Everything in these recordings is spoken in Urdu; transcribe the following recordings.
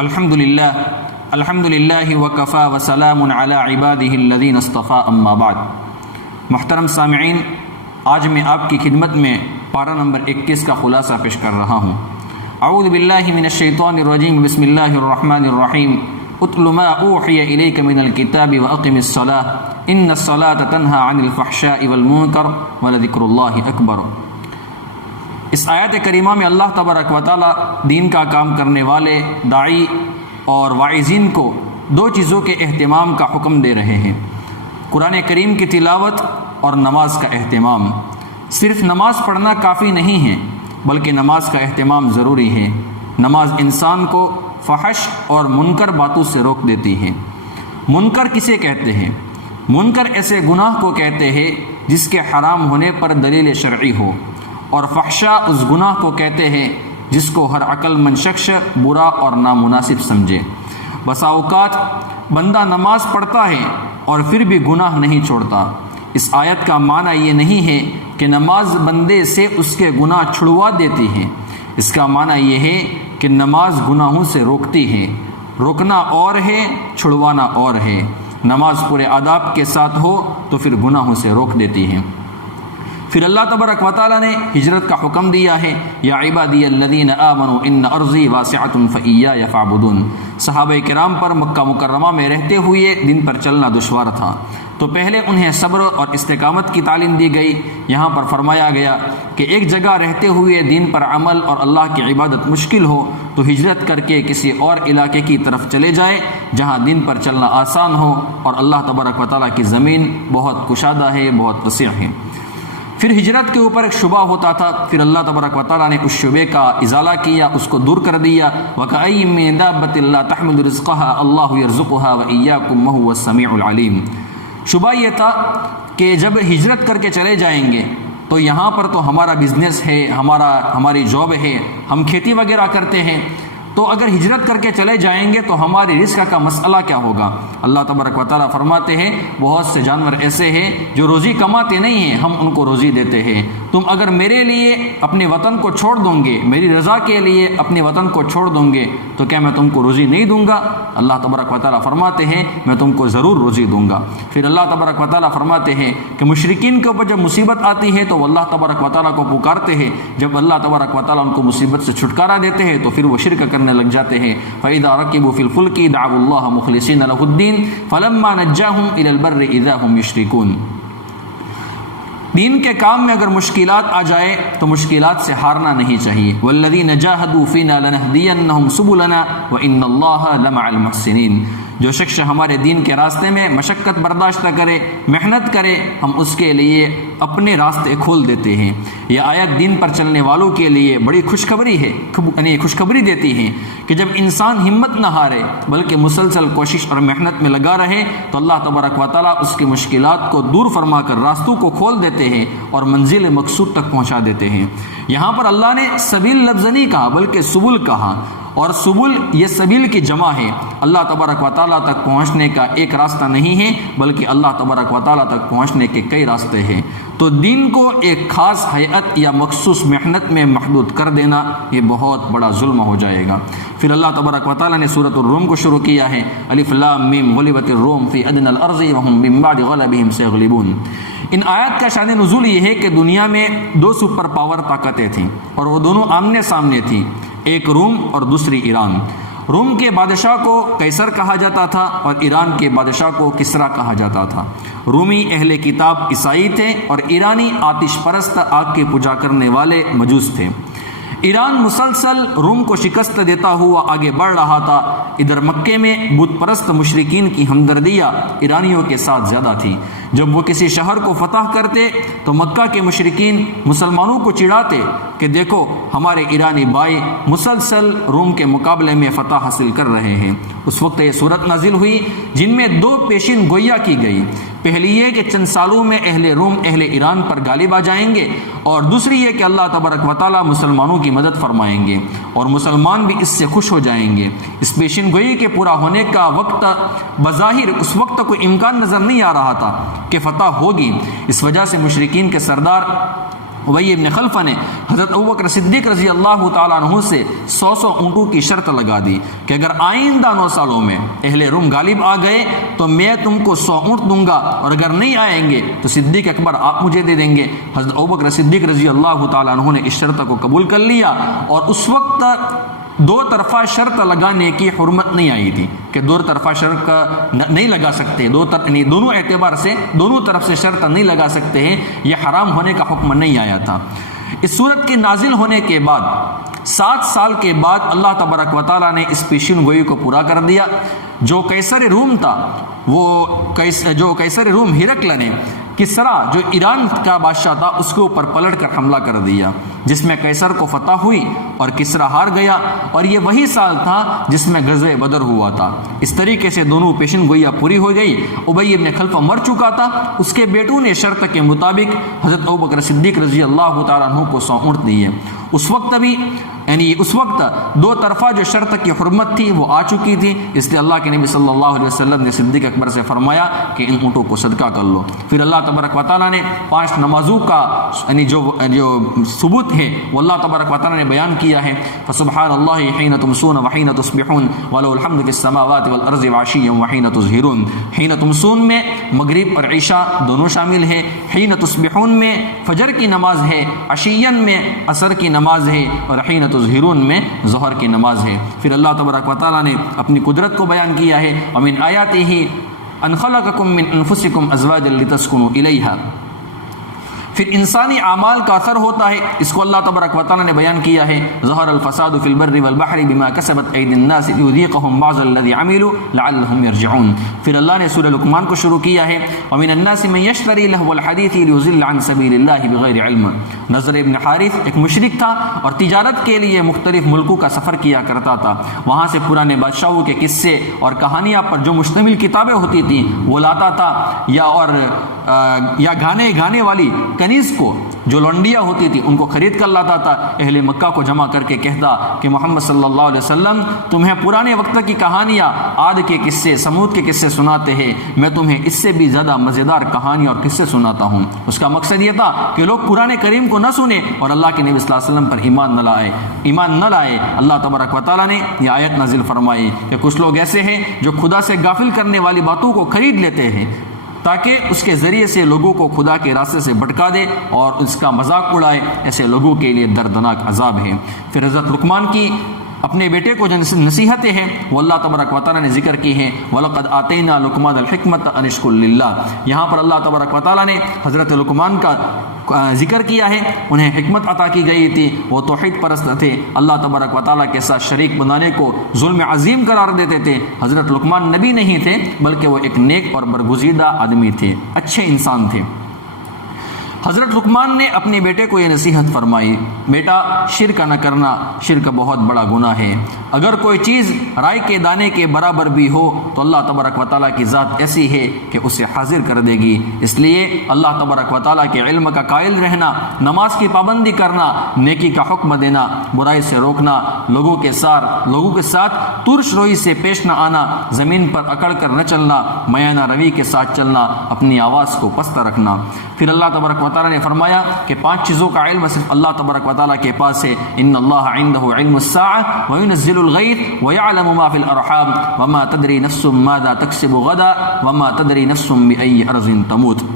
الحمدللہ وکفا وسلام علی عبادہ الذین اصطفیٰ اما بعد۔ محترم سامعین، آج میں آپ کی خدمت میں پارہ نمبر 21 کا خلاصہ پیش کر رہا ہوں۔ اعوذ باللہ من الشیطان الرجیم، بسم اللہ الرحمن الرحیم۔ اتل ما اوحی الیک من الکتاب واقم الصلاۃ ان الصلاۃ تنہی عن الفحشاء والمنکر ولذکر اللہ اکبر۔ اس آیت کریمہ میں اللہ تبارک و تعالی دین کا کام کرنے والے داعی اور واعظین کو دو چیزوں کے اہتمام کا حکم دے رہے ہیں: قرآن کریم کی تلاوت اور نماز کا اہتمام۔ صرف نماز پڑھنا کافی نہیں ہے، بلکہ نماز کا اہتمام ضروری ہے۔ نماز انسان کو فحش اور منکر باتوں سے روک دیتی ہے۔ منکر کسے کہتے ہیں؟ منکر ایسے گناہ کو کہتے ہیں جس کے حرام ہونے پر دلیل شرعی ہو، اور فحشا اس گناہ کو کہتے ہیں جس کو ہر عقل مند شخص برا اور نامناسب سمجھے۔ بسا اوقات بندہ نماز پڑھتا ہے اور پھر بھی گناہ نہیں چھوڑتا۔ اس آیت کا معنی یہ نہیں ہے کہ نماز بندے سے اس کے گناہ چھڑوا دیتی ہے۔ اس کا معنی یہ ہے کہ نماز گناہوں سے روکتی ہے۔ روکنا اور ہے، چھڑوانا اور ہے۔ نماز پورے آداب کے ساتھ ہو تو پھر گناہوں سے روک دیتی ہے۔ پھر اللہ تبارک و تعالیٰ نے ہجرت کا حکم دیا ہے: یا عبادی الذین آمنوا ان ارضی واسعۃ فایای فاعبدون۔ صحابہ کرام پر مکہ مکرمہ میں رہتے ہوئے دین پر چلنا دشوار تھا، تو پہلے انہیں صبر اور استقامت کی تعلیم دی گئی۔ یہاں پر فرمایا گیا کہ ایک جگہ رہتے ہوئے دین پر عمل اور اللہ کی عبادت مشکل ہو تو ہجرت کر کے کسی اور علاقے کی طرف چلے جائے جہاں دین پر چلنا آسان ہو، اور اللہ تبارک و تعالیٰ کی زمین بہت کشادہ ہے، بہت وسیع ہے۔ پھر ہجرت کے اوپر ایک شبہ ہوتا تھا، پھر اللہ تبارک و تعالیٰ نے اس شبے کا ازالہ کیا، اس کو دور کر دیا۔ وَكَأَيٍّ مِّن دَابَّةٍ لَّا تَحْمِلُ رِزْقَهَا اللَّهُ يَرْزُقُهَا وَإِيَّاكُمْ وَهُوَ السَّمِيعُ الْعَلِيمُ۔ شبہ یہ تھا کہ جب ہجرت کر کے چلے جائیں گے تو یہاں پر تو ہمارا بزنس ہے، ہماری جاب ہے، ہم کھیتی وغیرہ کرتے ہیں، تو اگر ہجرت کر کے چلے جائیں گے تو ہمارے رزق کا مسئلہ کیا ہوگا؟ اللہ تبارک و تعالیٰ فرماتے ہیں بہت سے جانور ایسے ہیں جو روزی کماتے نہیں ہیں، ہم ان کو روزی دیتے ہیں۔ تم اگر میرے لیے اپنے وطن کو چھوڑ دو گے، میری رضا کے لیے اپنے وطن کو چھوڑ دو گے، تو کیا میں تم کو روزی نہیں دوں گا؟ اللہ تبارک و تعالیٰ فرماتے ہیں میں تم کو ضرور روزی دوں گا۔ پھر اللہ تبارک و تعالیٰ فرماتے ہیں کہ مشرکین کے اوپر جب مصیبت آتی ہے تو وہ اللہ تبارک و تعالیٰ کو پکارتے ہیں، جب اللہ تبارک و تعالیٰ ان کو مصیبت سے چھٹکارا دیتے ہیں تو پھر وہ شرک کرنے لگ جاتے ہیں۔ فَإِذَا رَكِبُوا فِي الْفُلْكِ دَعَوُا اللَّهَ مُخْلِصِينَ لَهُ الدِّينَ فَلَمَّا نَجَّاهُمْ إِلَى الْبَرِّ إِذَا هُمْ يُشْرِكُونَ۔ دین کے کام میں اگر مشکلات آ جائے تو مشکلات سے ہارنا نہیں چاہیے۔ وَالَّذِينَ جَاهَدُوا فِينَا لَنَهْدِيَنَّهُمْ سُبُلَنَا وَإِنَّ اللَّهَ لَمَعَ الْمُحْسِنِينَ۔ جو شخص ہمارے دین کے راستے میں مشقت برداشت کرے، محنت کرے، ہم اس کے لیے اپنے راستے کھول دیتے ہیں۔ یہ آیت دین پر چلنے والوں کے لیے بڑی خوشخبری ہے، یعنی خوشخبری دیتی ہے کہ جب انسان ہمت نہ ہارے بلکہ مسلسل کوشش اور محنت میں لگا رہے تو اللہ تبارک و تعالیٰ اس کی مشکلات کو دور فرما کر راستوں کو کھول دیتے ہیں اور منزل مقصود تک پہنچا دیتے ہیں۔ یہاں پر اللہ نے سبیل لفظ نہیں کہا بلکہ سبل کہا، اور سبل یہ سبیل کی جمع ہے۔ اللہ تبارک و تعالیٰ تک پہنچنے کا ایک راستہ نہیں ہے بلکہ اللہ تبارک و تعالیٰ تک پہنچنے کے کئی راستے ہیں۔ تو دین کو ایک خاص ہیئت یا مخصوص محنت میں محدود کر دینا یہ بہت بڑا ظلم ہو جائے گا۔ پھر اللہ تبارک و تعالیٰ نے سورۃ الروم کو شروع کیا ہے: الف لام میم غلبت الروم فی ادنی الارض وهم من بعد غلبهم سیغلبون۔ ان آیات کا شان نزول یہ ہے کہ دنیا میں دو سپر پاور طاقتیں تھیں اور وہ دونوں آمنے سامنے تھیں، ایک روم اور دوسری ایران۔ روم کے بادشاہ کو قیصر کہا جاتا تھا اور ایران کے بادشاہ کو کسریٰ کہا جاتا تھا۔ رومی اہل کتاب عیسائی تھے اور ایرانی آتش پرست آگ کی پوجا کرنے والے مجوس تھے۔ ایران مسلسل روم کو شکست دیتا ہوا آگے بڑھ رہا تھا۔ ادھر مکے میں بت پرست مشرکین کی ہمدردیاں ایرانیوں کے ساتھ زیادہ تھی۔ جب وہ کسی شہر کو فتح کرتے تو مکہ کے مشرکین مسلمانوں کو چڑھاتے کہ دیکھو ہمارے ایرانی بھائی مسلسل روم کے مقابلے میں فتح حاصل کر رہے ہیں۔ اس وقت یہ صورت نازل ہوئی جن میں دو پیشین گوئیاں کی گئی۔ پہلی یہ کہ چند سالوں میں اہل روم اہل ایران پر غالب آ جائیں گے، اور دوسری یہ کہ اللہ تبارک و تعالیٰ مسلمانوں کی مدد فرمائیں گے اور مسلمان بھی اس سے خوش ہو جائیں گے۔ اس پیشین گوئی کے پورا ہونے کا وقت بظاہر اس وقت کوئی امکان نظر نہیں آ رہا تھا کہ فتح ہوگی۔ اس وجہ سے مشرکین کے سردار ابی ابن خلفہ نے حضرت ابوبکر صدیق رضی اللہ تعالیٰ عنہ سے 100 اونٹوں کی شرط لگا دی کہ اگر آئندہ 9 سالوں میں اہل روم غالب آ گئے تو میں تم کو 100 اونٹ دوں گا، اور اگر نہیں آئیں گے تو صدیق اکبر آپ مجھے دے دیں گے۔ حضرت ابوبکر صدیق رضی اللہ تعالیٰ عنہ نے اس شرط کو قبول کر لیا، اور اس وقت 2 طرفہ شرط لگانے کی حرمت نہیں آئی تھی کہ 2 طرفہ شرط نہیں لگا سکتے، دونوں اعتبار سے دونوں طرف سے شرط نہیں لگا سکتے ہیں، یہ حرام ہونے کا حکم نہیں آیا تھا۔ اس صورت کے نازل ہونے کے بعد 7 سال کے بعد اللہ تبارک و تعالیٰ نے اس پیشین گوئی کو پورا کر دیا۔ جو قیصر روم تھا، جو قیصر روم ہرقل نے کسرا جو ایران کا بادشاہ تھا اس کے اوپر پلٹ کر حملہ کر دیا، جس میں قیصر کو فتح ہوئی اور کسرا ہار گیا، اور یہ وہی سال تھا جس میں غزوہ بدر ہوا تھا۔ اس طریقے سے دونوں پیشن گوئیاں پوری ہو گئی۔ ابی ابن خلفہ مر چکا تھا، اس کے بیٹوں نے شرط کے مطابق حضرت ابوبکر صدیق رضی اللہ تعالیٰ عنہ کو 100 اونٹ دیے۔ اس وقت 2 طرفہ جو شرط کی حرمت تھی وہ آ چکی تھی، اس لیے اللہ کے نبی صلی اللہ علیہ وسلم نے صدیق اکبر سے فرمایا کہ ان اونٹوں کو صدقہ کر لو۔ پھر اللہ تبارک و تعالیٰ نے 5 نمازوں کا جو ثبوت ہے وہ اللہ تبارک و تعالیٰ نے بیان کیا ہے۔ فسبحان اللہ حین تمسون وحین تصبحون ولہ الحمد فی السماوات والارض وعشیا وحین تظہرون۔ حین تمسون میں مغرب اور عشاء دونوں شامل ہیں، حین تصبحون میں فجر کی نماز ہے، عشیاً میں عصر کی نماز ہے، اور حین تظہرون میں ظہر کی نماز ہے۔ پھر اللہ تبارک و تعالیٰ نے اپنی قدرت کو بیان کیا ہے، ومن آیاتہ ان خلقکم من انفسکم ازواجا لتسکنوا الیہا۔ پھر انسانی اعمال کا اثر ہوتا ہے، اس کو اللہ تبارک و تعالیٰ نے بیان کیا ہے، ظہر الفساد فی البر والبحر بما کسبت ایدی الناس لیذیقہم بعض الذی عملوا لعلہم یرجعون۔ پھر اللہ نے سورہ لقمان کو شروع کیا ہے، ومن الناس من یشتری لہو الحدیث لیضل عن سبیل اللہ بغیر علم۔ نضر ابن حارث ایک مشرک تھا اور تجارت کے لیے مختلف ملکوں کا سفر کیا کرتا تھا، وہاں سے پرانے بادشاہوں کے قصے اور کہانیاں پر جو مشتمل کتابیں ہوتی تھیں وہ لاتا تھا، یا گانے والی کنیز کو جو لونڈیاں ہوتی تھی ان کو خرید کر لاتا تھا، اہل مکہ کو جمع کر کے کہتا کہ محمد صلی اللہ علیہ وسلم تمہیں پرانے وقت کی کہانیاں، عاد کے قصے، سمود کے قصے سناتے ہیں، میں تمہیں اس سے بھی زیادہ مزیدار کہانیاں اور قصے سناتا ہوں۔ اس کا مقصد یہ تھا کہ لوگ قرآن کریم کو نہ سنیں اور اللہ کے نبی صلی اللہ علیہ وسلم پر ایمان نہ لائے۔ اللہ تبارک و تعالیٰ نے یہ آیت نازل فرمائی کہ کچھ لوگ ایسے ہیں جو خدا سے غافل کرنے والی باتوں کو خرید لیتے ہیں تاکہ اس کے ذریعے سے لوگوں کو خدا کے راستے سے بھٹکا دے اور اس کا مذاق اڑائے، ایسے لوگوں کے لیے دردناک عذاب ہے۔ پھر حضرت لقمان کی اپنے بیٹے کو جو نصیحتیں ہیں وہ اللہ تبارک و تعالیٰ نے ذکر کی ہیں، وَلَقَدْ آتَيْنَا لُقْمَانَ الْحِكْمَةَ أَنِ اشْكُرْ لِلَّهِ۔ یہاں پر اللہ تبارک و تعالیٰ نے حضرت لقمان کا ذکر کیا ہے، انہیں حکمت عطا کی گئی تھی، وہ توحید پرست تھے، اللہ تبارک و تعالیٰ کے ساتھ شریک بنانے کو ظلم عظیم قرار دیتے تھے۔ حضرت لقمان نبی نہیں تھے بلکہ وہ ایک نیک اور برگزیدہ آدمی تھے، اچھے انسان تھے۔ حضرت لقمان نے اپنے بیٹے کو یہ نصیحت فرمائی، بیٹا شرک نہ کرنا، شرک بہت بڑا گناہ ہے۔ اگر کوئی چیز رائے کے دانے کے برابر بھی ہو تو اللہ تبارک و تعالیٰ کی ذات ایسی ہے کہ اسے حاضر کر دے گی، اس لیے اللہ تبارک و تعالیٰ کے علم کا قائل رہنا، نماز کی پابندی کرنا، نیکی کا حکم دینا، برائی سے روکنا، لوگوں کے ساتھ ترش روی سے پیش نہ آنا، زمین پر اکڑ کر نہ چلنا، میانہ روی کے ساتھ چلنا، اپنی آواز کو پست رکھنا۔ پھر اللہ تبارک و تعالیٰ نے فرمایا کہ 5 چیزوں کا علم صرف اللہ تبارک و تعالیٰ کے پاس ہے، ان اللہ عنده علم الساعة وينزل الغيث ويعلم ما في الارحام وما تدري نفس ماذا تكسب غدا وما تدري نفس بأي ارض تموت۔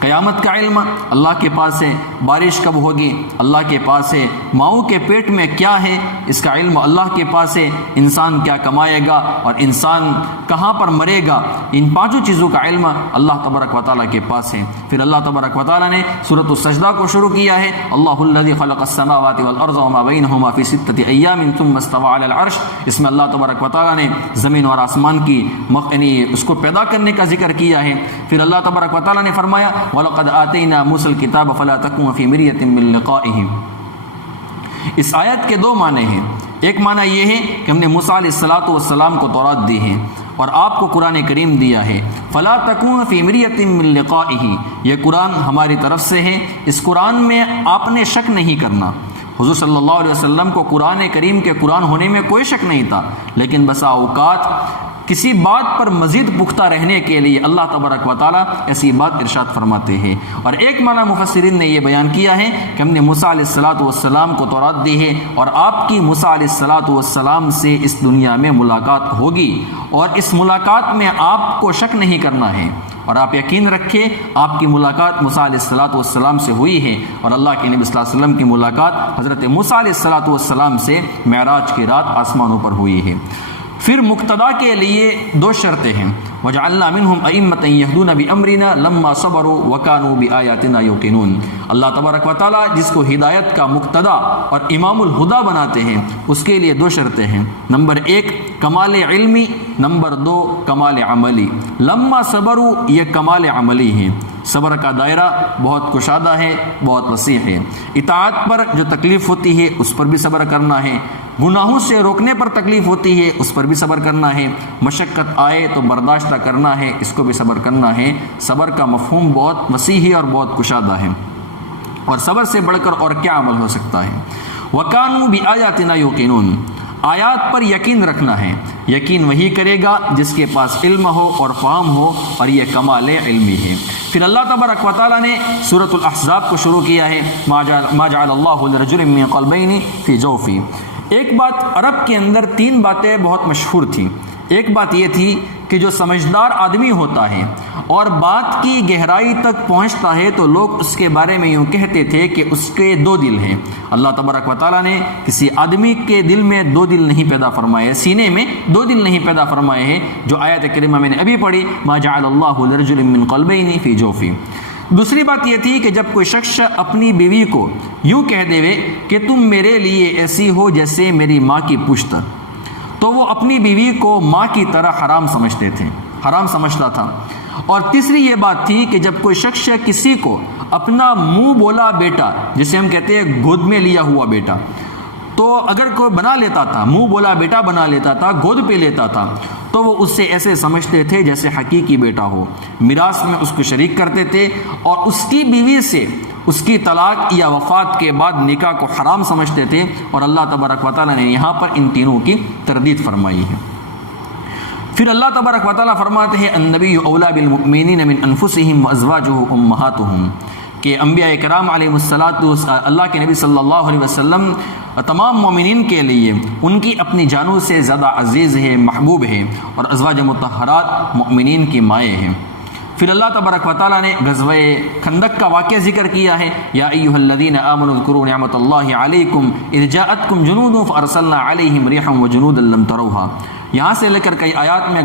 قیامت کا علم اللہ کے پاس ہے، بارش کب ہوگی اللہ کے پاس ہے، ماؤں کے پیٹ میں کیا ہے اس کا علم اللہ کے پاس ہے، انسان کیا کمائے گا اور انسان کہاں پر مرے گا، ان 5 چیزوں کا علم اللہ تبارک و تعالیٰ کے پاس ہے۔ پھر اللہ تبارک و تعالیٰ نے سورۃ السجدہ کو شروع کیا ہے، اللہ الذی خلق السماوات والارض وما بینہما فی 6 ایام ثم استوى علی العرش۔ اس میں اللہ تبارک و تعالیٰ نے زمین اور آسمان کی اس کو پیدا کرنے کا ذکر کیا ہے۔ پھر اللہ تبارک و تعالیٰ نے فرمایا وَلَقَدْ آتَيْنَا مُوسَى الْكِتَابَ فَلَا تَكُونْ فِي مِرْيَةٍ مِّن لِقَائِهِ۔ اس آیت کے 2 معنی ہیں، ایک معنی یہ ہے کہ ہم نے موسیٰ علیہ السلام کو تورات دی ہے اور آپ کو قرآن کریم دیا ہے، فَلَا تَكُونْ فِي مِرْيَةٍ مِّن لِقَائِهِ، یہ قرآن ہماری طرف سے ہے، اس قرآن میں آپ نے شک نہیں کرنا، حضور صلی اللہ علیہ وسلم کو قرآن کریم کے قرآن ہونے میں کوئی شک نہیں تھا، لیکن بسا اوقات کسی بات پر مزید پختہ رہنے کے لیے اللہ تبارک و تعالیٰ ایسی بات ارشاد فرماتے ہیں۔ اور ایک معنی مفسرین نے یہ بیان کیا ہے کہ ہم نے موسیٰ علیہ السلام کو تورات دی ہے اور آپ کی موسیٰ علیہ السلام سے اس دنیا میں ملاقات ہوگی، اور اس ملاقات میں آپ کو شک نہیں کرنا ہے، اور آپ یقین رکھیں آپ کی ملاقات موسیٰ علیہ السلام سے ہوئی ہے، اور اللہ کے نبی صلی اللہ علیہ وسلم کی ملاقات حضرت موسیٰ علیہ السلام سے معراج کی رات آسمانوں پر ہوئی ہے۔ پھر مقتدا کے لیے دو شرطیں ہیں، وَجَعَلْنَا مِنْهُمْ أَئِمَّةً يَهْدُونَ بِأَمْرِنَا لَمَّا صَبَرُوا وَكَانُوا بِآيَاتِنَا يُوقِنُونَ۔ اللہ تبارک و تعالیٰ جس کو ہدایت کا مقتدا اور امام الہدا بناتے ہیں اس کے لیے دو شرطیں ہیں، نمبر 1 کمال علمی، نمبر 2 کمال عملی۔ لما صبروا یہ کمال عملی ہے، صبر کا دائرہ بہت کشادہ ہے، بہت وسیع ہے۔ اطاعت پر جو تکلیف ہوتی ہے اس پر بھی صبر کرنا ہے، گناہوں سے روکنے پر تکلیف ہوتی ہے اس پر بھی صبر کرنا ہے، مشقت آئے تو برداشت کرنا ہے، اس کو بھی صبر کرنا ہے۔ صبر کا مفہوم بہت وسیع ہے اور بہت کشادہ ہے، اور صبر سے بڑھ کر اور کیا عمل ہو سکتا ہے۔ وَكَانُوا بِآيَاتِنَا يُوقِنُونَ، آیات پر یقین رکھنا ہے۔ یقین وہی کرے گا جس کے پاس علم ہو اور فہم ہو، اور یہ کمال علمی ہے۔ پھر اللہ تبارک و تعالیٰ نے سورۃ الاحزاب کو شروع کیا ہے، ما جعل اللہ لرجل من قلبین فی جوفہ۔ ایک بات، عرب کے اندر 3 باتیں بہت مشہور تھیں۔ ایک بات یہ تھی کہ جو سمجھدار آدمی ہوتا ہے اور بات کی گہرائی تک پہنچتا ہے تو لوگ اس کے بارے میں یوں کہتے تھے کہ اس کے 2 دل ہیں۔ اللہ تبارک و تعالیٰ نے کسی آدمی کے دل میں 2 دل نہیں پیدا فرمائے، سینے میں 2 دل نہیں پیدا فرمائے ہیں، جو آیت کریمہ میں نے ابھی پڑھی، ما جعل اللہ لرجل من قلبین فی جوفہ۔ دوسری بات یہ تھی کہ جب کوئی شخص اپنی بیوی کو یوں کہہ دے کہ تم میرے لیے ایسی ہو جیسے میری ماں کی پشت، تو وہ اپنی بیوی کو ماں کی طرح حرام سمجھتا تھا۔ اور تیسری یہ بات تھی کہ جب کوئی شخص کسی کو اپنا منہ بولا بیٹا، جسے ہم کہتے ہیں گود میں لیا ہوا بیٹا، تو اگر کوئی بنا لیتا تھا، منہ بولا بیٹا بنا لیتا تھا، گود پہ لیتا تھا، تو وہ اس سے ایسے سمجھتے تھے جیسے حقیقی بیٹا ہو، میراث میں اس کو شریک کرتے تھے، اور اس کی بیوی سے اس کی طلاق یا وفات کے بعد نکاح کو حرام سمجھتے تھے۔ اور اللہ تبارک و تعالیٰ نے یہاں پر ان تینوں کی تردید فرمائی ہے۔ پھر اللہ تبارک و تعالیٰ فرماتے ہیں النبی اولیٰ بالمؤمنین من انفسہم وازواجہ امہاتہم، کہ انبیاء کرام علیہ الصلاۃ، اللہ کے نبی صلی اللہ علیہ وسلم تمام مومنین کے لیے ان کی اپنی جانوں سے زیادہ عزیز ہے، محبوب ہے، اور ازواج مطہرات مؤمنین کی مائیں ہیں۔ پھر اللہ تبارک و تعالیٰ نے غزوہ خندق کا واقعہ ذکر کیا ہے، یا ایھا الذین آمنوا اذکروا نعمت اللہ علیکم اذ جاءتکم جنود فارسلنا علیہم ریحا وجنودا لم تروها۔ یہاں سے لے کر کئی آیات میں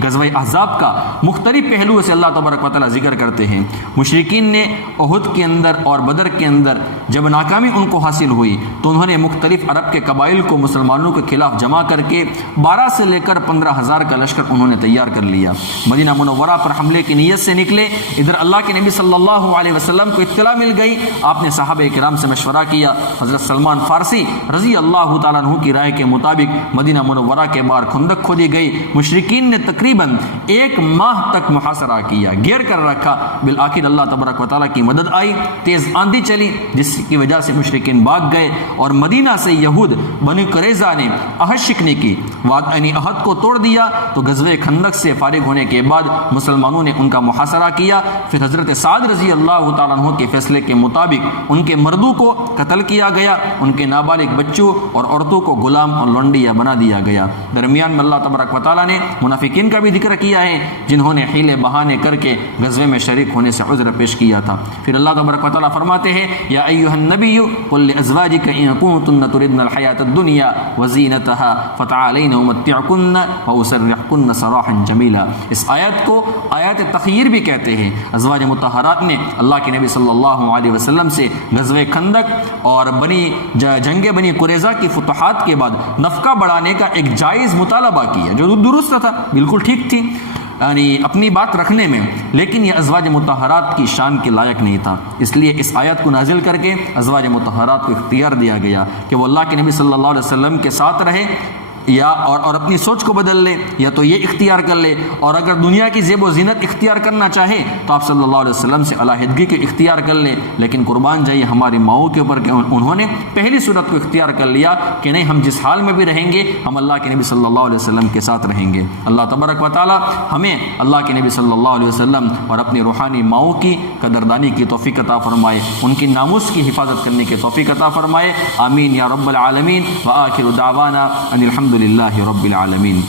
غزوہ احزاب کا مختلف پہلو سے اللہ تبارک و تعالیٰ ذکر کرتے ہیں۔ مشرکین نے احد کے اندر اور بدر کے اندر جب ناکامی ان کو حاصل ہوئی تو انہوں نے مختلف عرب کے قبائل کو مسلمانوں کے خلاف جمع کر کے 12 سے لے کر 15,000 کا لشکر انہوں نے تیار کر لیا، مدینہ منورہ پر حملے کی نیت سے نکلے۔ ادھر اللہ کے نبی صلی اللہ علیہ وسلم کو اطلاع مل گئی، آپ نے صحابہ کرام سے مشورہ کیا، حضرت سلمان فارسی رضی اللہ تعالیٰ عنہ کی رائے کے مطابق مدینہ منورہ کے باہر خندق کھودی گئی۔ مشرکین نے تقریباً 1 ماہ تک محاصرہ کیا، گھیر کر رکھا۔ بالآخر اللہ تبارک و تعالیٰ کی مدد آئی، تیز آندھی چلی جس کی وجہ سے مشرکین بھاگ گئے، اور مدینہ سے یہود بنی قریظہ نے عہد شکنی کی، یعنی عہد کو توڑ دیا۔ تو غزوہ خندق سے فارغ ہونے کے بعد مسلمانوں نے ان کا محاصرہ کیا۔ پھر حضرت سعد رضی اللہ تعالیٰ عنہ کے فیصلے کے مطابق ان کے مردوں کو قتل کیا گیا، ان کے نابالغ بچوں اور عورتوں کو غلام اور لونڈیا بنا دیا گیا۔ درمیان میں اللہ تبارک و تعالیٰ نے منافقین کا بھی ذکر کیا ہے، جنہوں نے حیلے بہانے کر کے غزوے میں شریک ہونے سے عذر پیش کیا تھا۔ پھر اللہ تبارک و تعالیٰ فرماتے ہیں یا ایھا النبی قل لازواجک ان کنتن تردن الحیاۃ الدنیا وزینتها فتعالین امتعکن واسرحکن سراحا جمیلا۔ اس آیت کو آیت تخیر بھی کہتے ہیں۔ ازواج مطہرات نے اللہ کے نبی صلی اللہ علیہ وسلم سے غزوہ خندق اور جنگ بنی قریظہ کی فتوحات کے بعد نفقہ بڑھانے کا ایک جائز مطالبہ کیا، جو درست تھا، بالکل ٹھیک تھی یعنی اپنی بات رکھنے میں، لیکن یہ ازواج مطہرات کی شان کے لائق نہیں تھا۔ اس لیے اس آیت کو نازل کر کے ازواج مطہرات کو اختیار دیا گیا کہ وہ اللہ کے نبی صلی اللہ علیہ وسلم کے ساتھ رہے، یا اور اپنی سوچ کو بدل لے، یا تو یہ اختیار کر لے، اور اگر دنیا کی زیب و زینت اختیار کرنا چاہے تو آپ صلی اللہ علیہ وسلم سے علیحدگی کے اختیار کر لے۔ لیکن قربان جائیے ہماری ماؤں کے اوپر کہ انہوں نے پہلی صورت کو اختیار کر لیا کہ نہیں، ہم جس حال میں بھی رہیں گے ہم اللہ کے نبی صلی اللہ علیہ وسلم کے ساتھ رہیں گے۔ اللہ تبارک و تعالی ہمیں اللہ کے نبی صلی اللہ علیہ وسلم اور اپنی روحانی ماؤں کی قدردانی کی توفیق عطا فرمائے، ان کی ناموس کی حفاظت کرنے کی توفیق عطا فرمائے، آمین یا رب العالمین۔ وآخر دعوانا ان الحمد للہ رب العالمین۔